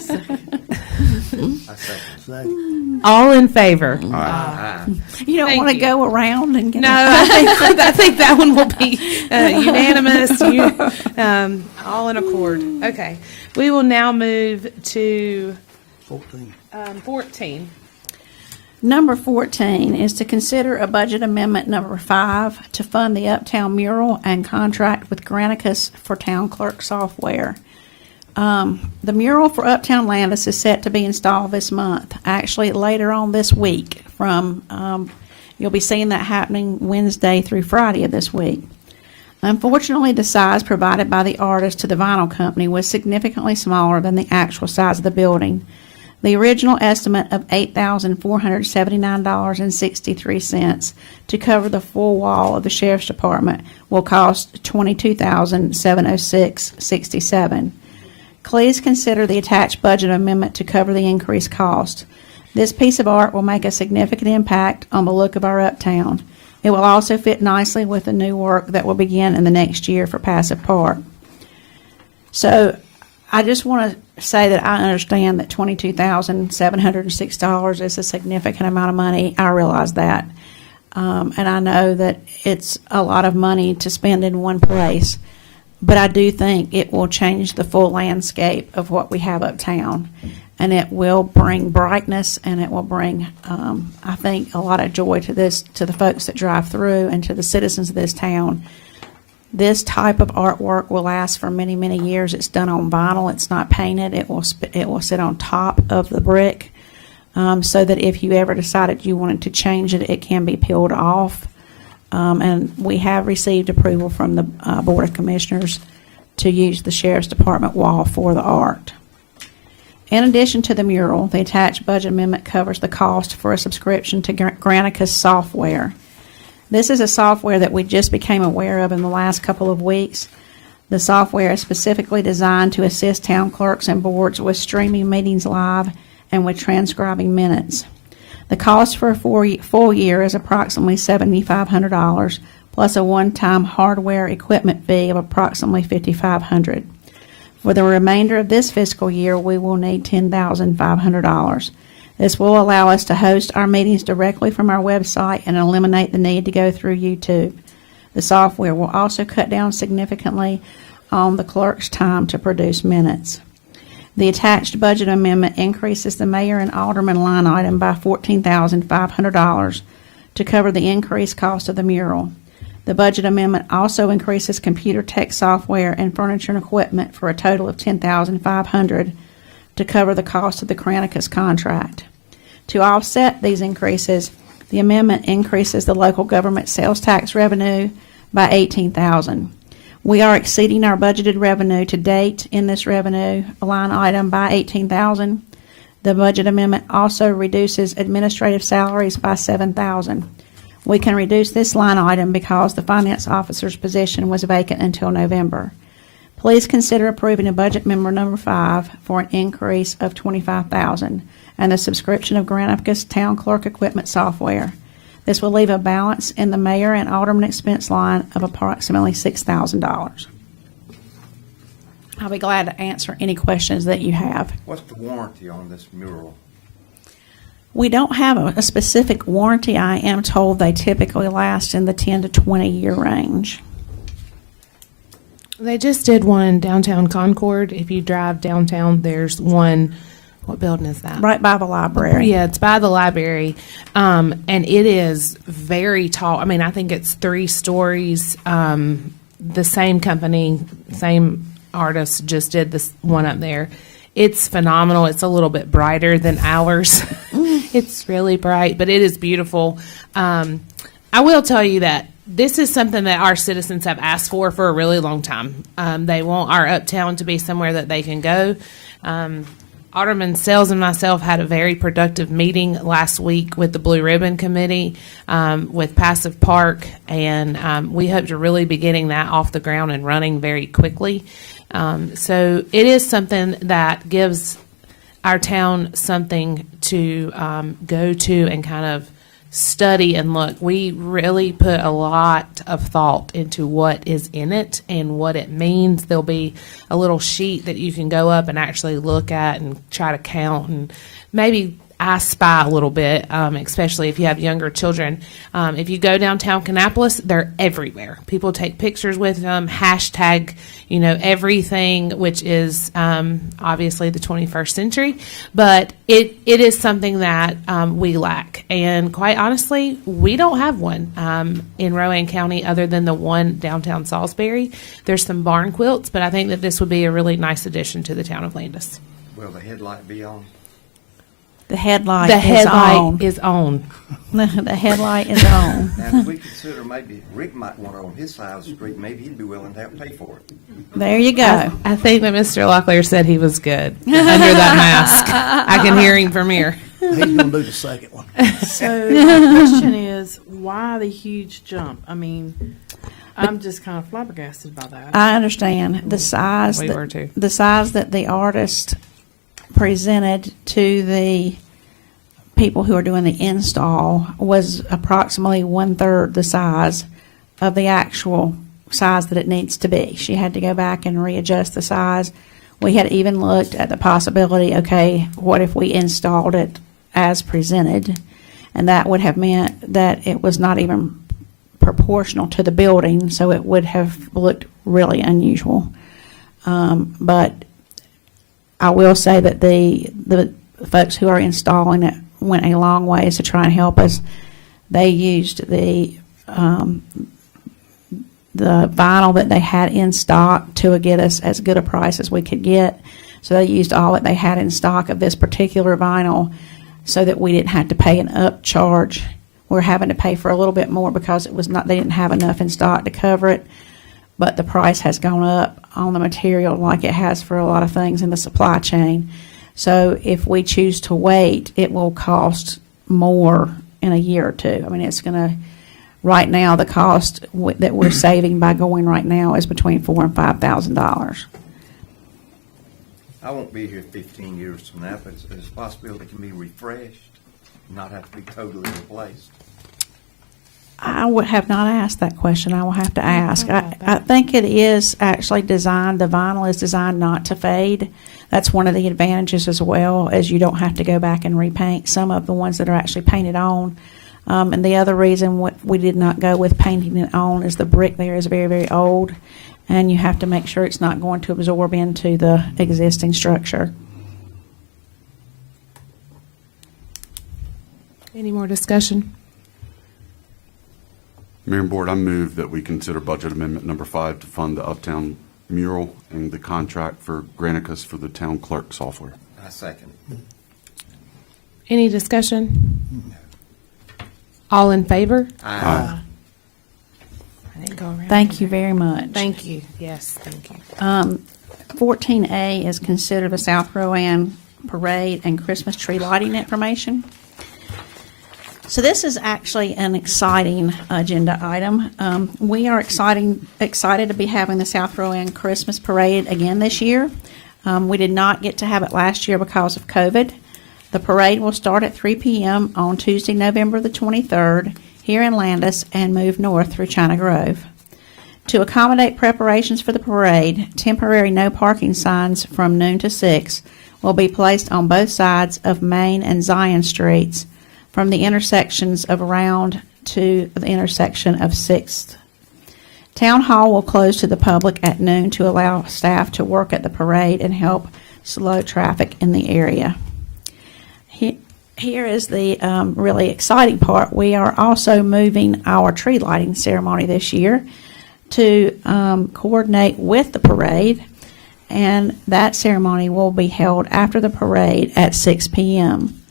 second. All in favor? Aye. You don't Thank want to you. go around and get No, I think that one will be unanimous, all in accord. Okay, we will now move to 14. Number 14 is to consider a budget amendment number 5 to fund the Uptown Mural and contract with Granicus for town clerk software. The mural for Uptown Landis is set to be installed this month, actually later on this week. You'll be seeing that happening Wednesday through Friday of this week. Unfortunately, the size provided by the artist to the vinyl company was significantly smaller than the actual size of the building. The original estimate of $8,479.63 to cover the full wall of the Sheriff's Department will cost $22,706.67. Please consider the attached budget amendment to cover the increased cost. This piece of art will make a significant impact on the look of our Uptown. It will also fit nicely with the new work that will begin in the next year for Passive Park. So I just want to say that I understand that $22,706 is a significant amount of money. I realize that. And I know that it's a lot of money to spend in one place. But I do think it will change the full landscape of what we have uptown. And it will bring brightness, and it will bring, I think, a lot of joy to the folks that drive through and to the citizens of this town. This type of artwork will last for many, many years. It's done on vinyl. It's not painted. It will sit on top of the brick, so that if you ever decided you wanted to change it, it can be peeled off. And we have received approval from the Board of Commissioners to use the Sheriff's Department wall for the art. In addition to the mural, the attached budget amendment covers the cost for a subscription to Granicus software. This is a software that we just became aware of in the last couple of weeks. The software is specifically designed to assist town clerks and boards with streaming meetings live and with transcribing minutes. The cost for a full year is approximately $7,500, plus a one-time hardware equipment fee of approximately $5,500. For the remainder of this fiscal year, we will need $10,500. This will allow us to host our meetings directly from our website and eliminate the need to go through YouTube. The software will also cut down significantly on the clerk's time to produce minutes. The attached budget amendment increases the mayor and alderman line item by $14,500 to cover the increased cost of the mural. The budget amendment also increases computer tech software and furniture and equipment for a total of $10,500 to cover the cost of the Granicus contract. To offset these increases, the amendment increases the local government sales tax revenue by $18,000. We are exceeding our budgeted revenue to date in this revenue line item by $18,000. The budget amendment also reduces administrative salaries by $7,000. We can reduce this line item because the finance officer's position was vacant until November. Please consider approving a budget member number 5 for an increase of $25,000 and the subscription of Granicus Town Clerk Equipment Software. This will leave a balance in the mayor and alderman expense line of approximately $6,000. I'll be glad to answer any questions that you have. What's the warranty on this mural? We don't have a specific warranty. I am told they typically last in the 10 to 20 year range. They just did one in downtown Concord. If you drive downtown, there's one. What building is that? Right by the library. Yeah, it's by the library. And it is very tall. I mean, I think it's 3 stories. The same company, same artist just did this one up there. It's phenomenal. It's a little bit brighter than ours. It's really bright, but it is beautiful. I will tell you that this is something that our citizens have asked for a really long time. They want our Uptown to be somewhere that they can go. Alderman Sells and myself had a very productive meeting last week with the Blue Ribbon Committee with Passive Park, and we hope to really be getting that off the ground and running very quickly. So it is something that gives our town something to go to and kind of study and look. We really put a lot of thought into what is in it and what it means. There'll be a little sheet that you can go up and actually look at and try to count and maybe I spy a little bit, especially if you have younger children. If you go downtown Kannapolis, they're everywhere. People take pictures with them, hashtag, everything, which is obviously the 21st century. But it is something that we lack. And quite honestly, we don't have one in Rowan County other than the one downtown Salisbury. There's some barn quilts, but I think that this would be a really nice addition to the town of Landis. Will the headlight be on? The headlight is on. The headlight is on. Now, if we consider maybe Rick might want it on his side of the street, maybe he'd be willing to pay for it. There you go. I think that Mr. Locklear said he was good under that mask. I can hear him from here. He's going to do the second one. So the question is, why the huge jump? I mean, I'm just kind of flabbergasted by that. I understand the size. We were too. The size that the artist presented to the people who are doing the install was approximately 1/3 the size of the actual size that it needs to be. She had to go back and readjust the size. We had even looked at the possibility, okay, what if we installed it as presented? And that would have meant that it was not even proportional to the building, so it would have looked really unusual. But I will say that the folks who are installing it went a long ways to try and help us. They used the vinyl that they had in stock to get us as good a price as we could get. So they used all that they had in stock of this particular vinyl so that we didn't have to pay an upcharge. We're having to pay for a little bit more because they didn't have enough in stock to cover it. But the price has gone up on the material like it has for a lot of things in the supply chain. So if we choose to wait, it will cost more in a year or two. I mean, Right now, the cost that we're saving by going right now is between $4,000 and $5,000. I won't be here 15 years from now, but it's a possibility it can be refreshed, not have to be totally replaced. I would have not asked that question. I will have to ask. I think it is actually designed, the vinyl is designed not to fade. That's one of the advantages as well, as you don't have to go back and repaint some of the ones that are actually painted on. And the other reason we did not go with painting it on is the brick there is very, very old, and you have to make sure it's not going to absorb into the existing structure. Any more discussion? Mayor and Board, I move that we consider budget amendment number 5 to fund the Uptown Mural and the contract for Granicus for the town clerk software. I second it. Any discussion? All in favor? Aye. I didn't go around. Thank you very much. Thank you. Yes, thank you. 14A is consider the South Roan Parade and Christmas tree lighting information. So this is actually an exciting agenda item. We are excited to be having the South Roan Christmas Parade again this year. We did not get to have it last year because of COVID. The parade will start at 3 p.m. on Tuesday, November the 23rd, here in Landis, and move north through China Grove. To accommodate preparations for the parade, temporary no parking signs from noon to 6 will be placed on both sides of Main and Zion Streets, from the intersections of Roan to the intersection of 6th. Town Hall will close to the public at noon to allow staff to work at the parade and help slow traffic in the area. Here is the really exciting part. We are also moving our tree lighting ceremony this year to coordinate with the parade, and that ceremony will be held after the parade at 6 p.m.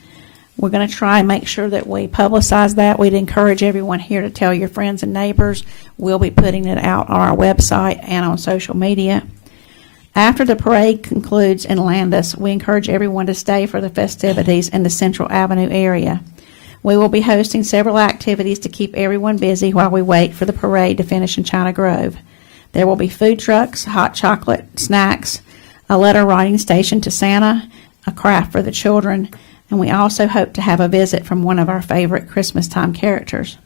We're going to try and make sure that we publicize that. We'd encourage everyone here to tell your friends and neighbors. We'll be putting it out on our website and on social media. After the parade concludes in Landis, we encourage everyone to stay for the festivities in the Central Avenue area. We will be hosting several activities to keep everyone busy while we wait for the parade to finish in China Grove. There will be food trucks, hot chocolate, snacks, a letter writing station to Santa, a craft for the children, and we also hope to have a visit from one of our favorite Christmas time characters.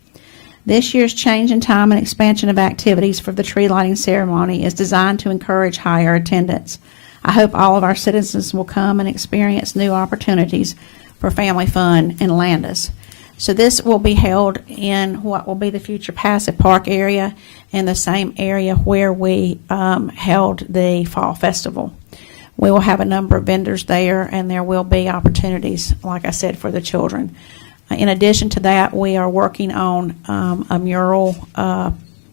This year's change in time and expansion of activities for the tree lighting ceremony is designed to encourage higher attendance. I hope all of our citizens will come and experience new opportunities for family fun in Landis. So this will be held in what will be the future Passive Park area, in the same area where we held the Fall Festival. We will have a number of vendors there, and there will be opportunities, like I said, for the children. In addition to that, we are working on a mural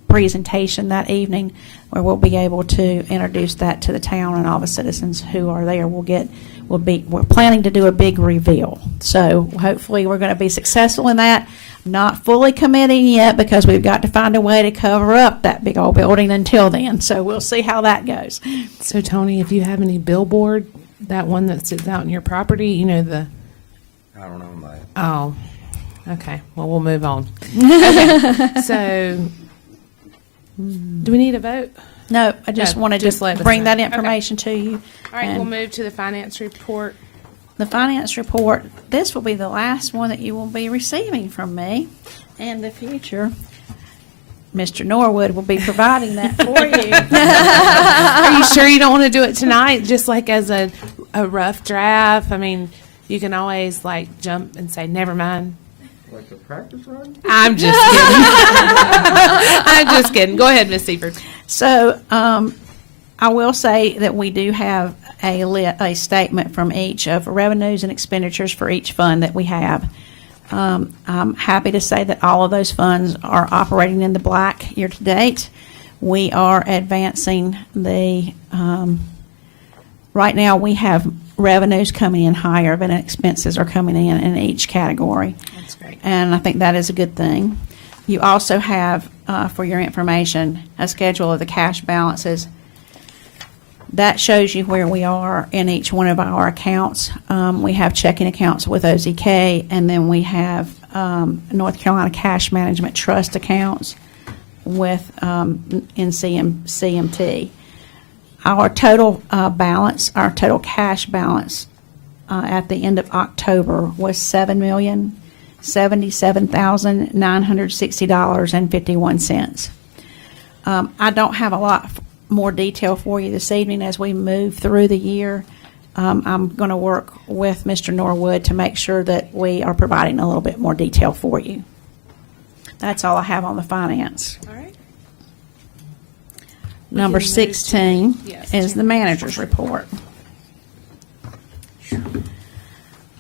presentation that evening, where we'll be able to introduce that to the town, and all the citizens who are there we're planning to do a big reveal. So hopefully we're going to be successful in that. Not fully committing yet, because we've got to find a way to cover up that big old building until then. So we'll see how that goes. So Tony, if you have any billboard, that one that sits out in your property, you know, the... I don't know that. Oh, okay. Well, we'll move on. Okay. So, do we need a vote? No, I just wanted just to let us bring know. that information to you. All right, And we'll move to the finance report. the finance report, this will be the last one that you will be receiving from me in the future. Mr. Norwood will be providing that for you. Are you sure you don't want to do it tonight, just like as a rough draft? I mean, you can always like jump and say, never mind. Like a practice run? I'm just kidding. I'm just kidding. Go ahead, Ms. Seifert. So I will say that we do have a statement from each of revenues and expenditures for each fund that we have. I'm happy to say that all of those funds are operating in the black year to date. We are advancing the, right now we have revenues coming in higher than expenses are coming in each category. That's great. And I think that is a good thing. You also have, for your information, a schedule of the cash balances. That shows you where we are in each one of our accounts. We have checking accounts with OZK, and then we have North Carolina Cash Management Trust accounts with CMT. Our total balance, our total cash balance at the end of October was $7,077,960.51. I don't have a lot more detail for you this evening as we move through the year. I'm going to work with Mr. Norwood to make sure that we are providing a little bit more detail for you. That's all I have on the finance. All right. Number can move 16 to- yes, is to- the manager's report.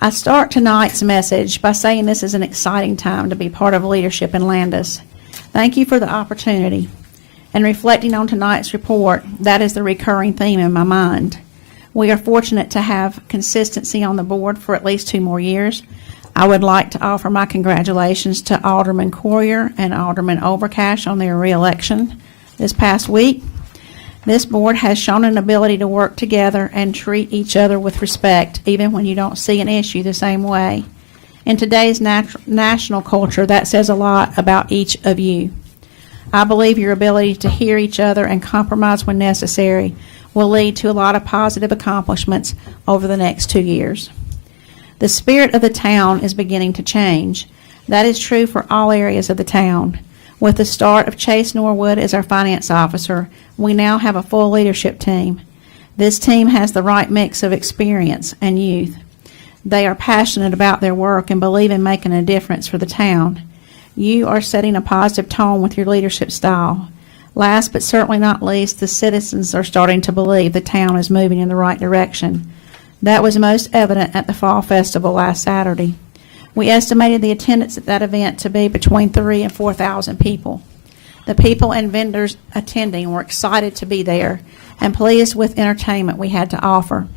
I start tonight's message by saying this is an exciting time to be part of leadership in Landis. Thank you for the opportunity. And reflecting on tonight's report, that is the recurring theme in my mind. We are fortunate to have consistency on the board for at least 2 more years. I would like to offer my congratulations to Alderman Courier and Alderman Overcash on their reelection this past week. This board has shown an ability to work together and treat each other with respect, even when you don't see an issue the same way. In today's national culture, that says a lot about each of you. I believe your ability to hear each other and compromise when necessary will lead to a lot of positive accomplishments over the next 2 years. The spirit of the town is beginning to change. That is true for all areas of the town. With the start of Chase Norwood as our finance officer, we now have a full leadership team. This team has the right mix of experience and youth. They are passionate about their work and believe in making a difference for the town. You are setting a positive tone with your leadership style. Last but certainly not least, the citizens are starting to believe the town is moving in the right direction. That was most evident at the Fall Festival last Saturday. We estimated the attendance at that event to be between 3,000 and 4,000 people. The people and vendors attending were excited to be there and pleased with entertainment we had to offer.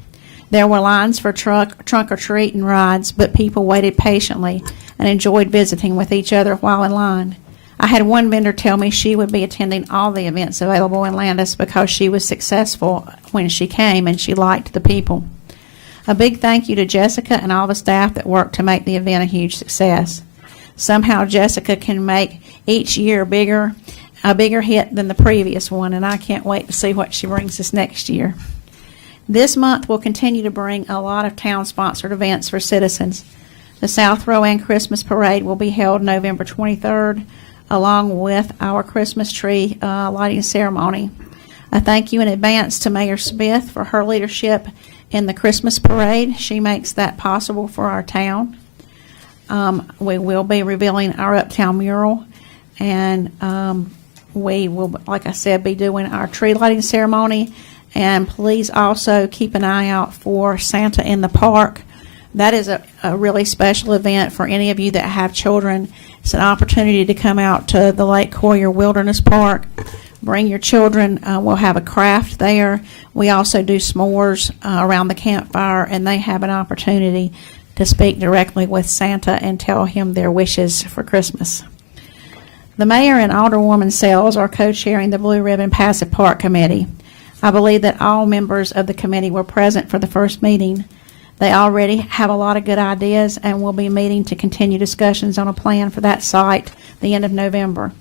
There were lines for trunk or treat and rides, but people waited patiently and enjoyed visiting with each other while in line. I had one vendor tell me she would be attending all the events available in Landis because she was successful when she came and she liked the people. A big thank you to Jessica and all the staff that worked to make the event a huge success. Somehow Jessica can make each year a bigger hit than the previous one, and I can't wait to see what she brings us next year. This month will continue to bring a lot of town-sponsored events for citizens. The South Roan Christmas Parade will be held November 23rd, along with our Christmas tree lighting ceremony. A thank you in advance to Mayor Smith for her leadership in the Christmas parade. She makes that possible for our town. We will be revealing our Uptown mural, and we will, like I said, be doing our tree lighting ceremony. And please also keep an eye out for Santa in the Park. That is a really special event for any of you that have children. It's an opportunity to come out to the Lake Courier Wilderness Park. Bring your children. We'll have a craft there. We also do s'mores around the campfire, and they have an opportunity to speak directly with Santa and tell him their wishes for Christmas. The mayor and alderwoman Sells are co-chairing the Blue Ribbon Passive Park Committee. I believe that all members of the committee were present for the first meeting. They already have a lot of good ideas and will be meeting to continue discussions on a plan for that site the end of November.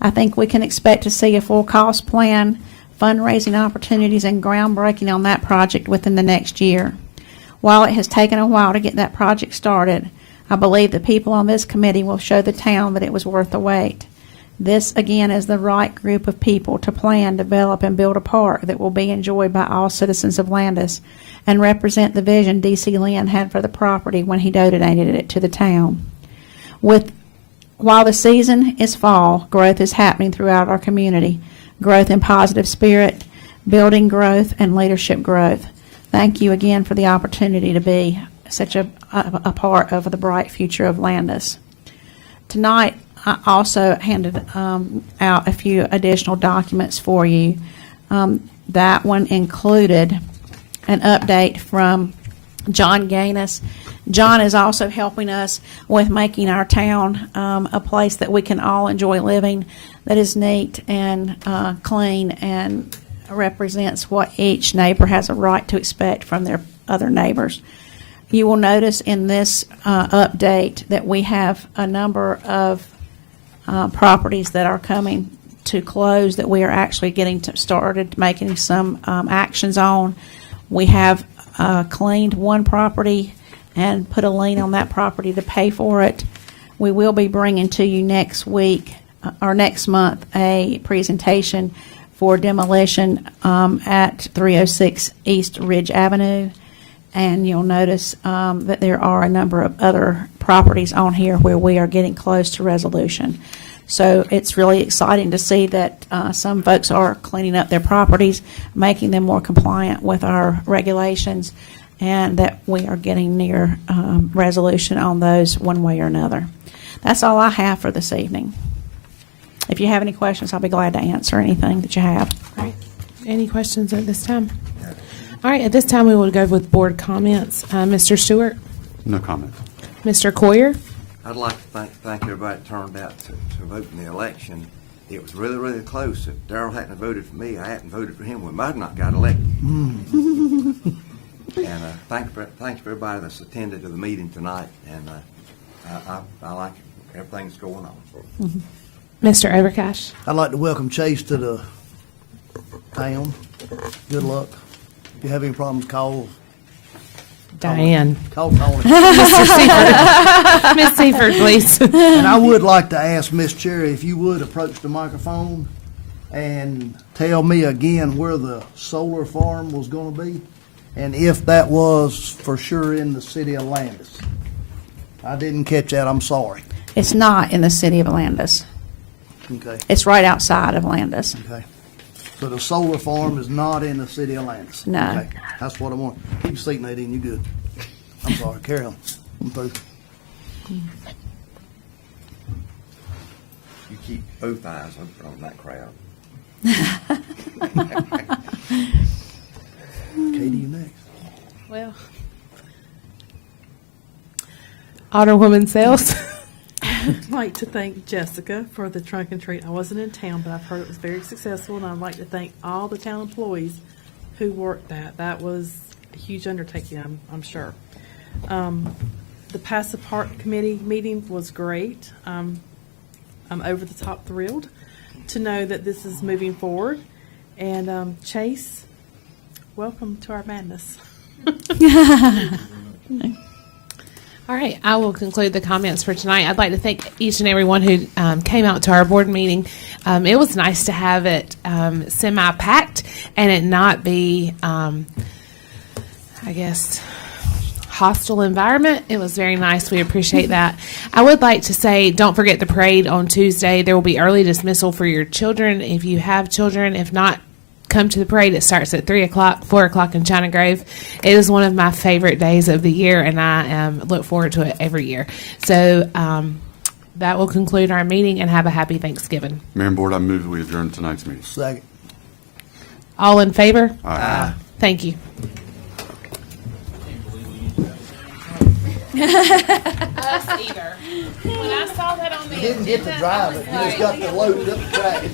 I think we can expect to see a full cost plan, fundraising opportunities, and groundbreaking on that project within the next year. While it has taken a while to get that project started, I believe the people on this committee will show the town that it was worth the wait. This, again, is the right group of people to plan, develop, and build a park that will be enjoyed by all citizens of Landis and represent the vision D.C. Lynn had for the property when he donated it to the town. While the season is fall, growth is happening throughout our community. Growth in positive spirit, building growth, and leadership growth. Thank you again for the opportunity to be such a part of the bright future of Landis. Tonight, I also handed out a few additional documents for you. That one included an update from John Gaines. John is also helping us with making our town a place that we can all enjoy living, that is neat and clean and represents what each neighbor has a right to expect from their other neighbors. You will notice in this update that we have a number of properties that are coming to close that we are actually getting started making some actions on. We have cleaned one property and put a lien on that property to pay for it. We will be bringing to you next week or next month a presentation for demolition at 306 East Ridge Avenue. And you'll notice that there are a number of other properties on here where we are getting close to resolution. So it's really exciting to see that some folks are cleaning up their properties, making them more compliant with our regulations, and that we are getting near resolution on those one way or another. That's all I have for this evening. If you have any questions, I'll be glad to answer anything that you have. All right. Any questions at this time? All right, at this time, we will go with board comments. Mr. Stewart? No comment. Mr. Coyer? I'd like to thank everybody that turned out to vote in the election. It was really, really close. If Darrell hadn't voted for me, I hadn't voted for him, we might have not got elected. And thanks for everybody that's attended to the meeting tonight, and I like it. Everything's going on. Mr. Overcash? I'd like to welcome Chase to the town. Good luck. If you have any problems, call Diane. Call Tony. Mr. Seifert. Miss Seifert, please. And I would like to ask Miss Cherry if you would approach the microphone and tell me again where the solar farm was going to be, and if that was for sure in the city of Landis. I didn't catch that. I'm sorry. It's not in the city of Landis. Okay. It's right outside of Landis. Okay. So the solar farm is not in the city of Landis? No. Okay. That's what I want. Keep your seat, Nadine. You good. I'm sorry. Carry on. I'm through. You keep both eyes on that crowd. Katie, you next. Well, Alderwoman Sales. I'd like to thank Jessica for the trunk and treat. I wasn't in town, but I've heard it was very successful, and I'd like to thank all the town employees who worked that. That was a huge undertaking, I'm sure. The Pass the Park Committee meeting was great. I'm over the top thrilled to know that this is moving forward. And Chase, welcome to our madness. All right, I will conclude the comments for tonight. I'd like to thank each and every one who came out to our board meeting. It was nice to have it semi-packed and it not be, I guess, hostile environment. It was very nice. We appreciate that. I would like to say, don't forget the parade on Tuesday. There will be early dismissal for your children if you have children. If not, come to the parade. It starts at 3 o'clock, 4 o'clock in China Grove. It is one of my favorite days of the year, and I look forward to it every year. So that will conclude our meeting, and have a happy Thanksgiving. Mayor and Board, I move we adjourn tonight's meeting. Second. All in favor? Aye. Thank you. Us either. When I saw that on the You didn't get to drive it. You just got to load it up the track.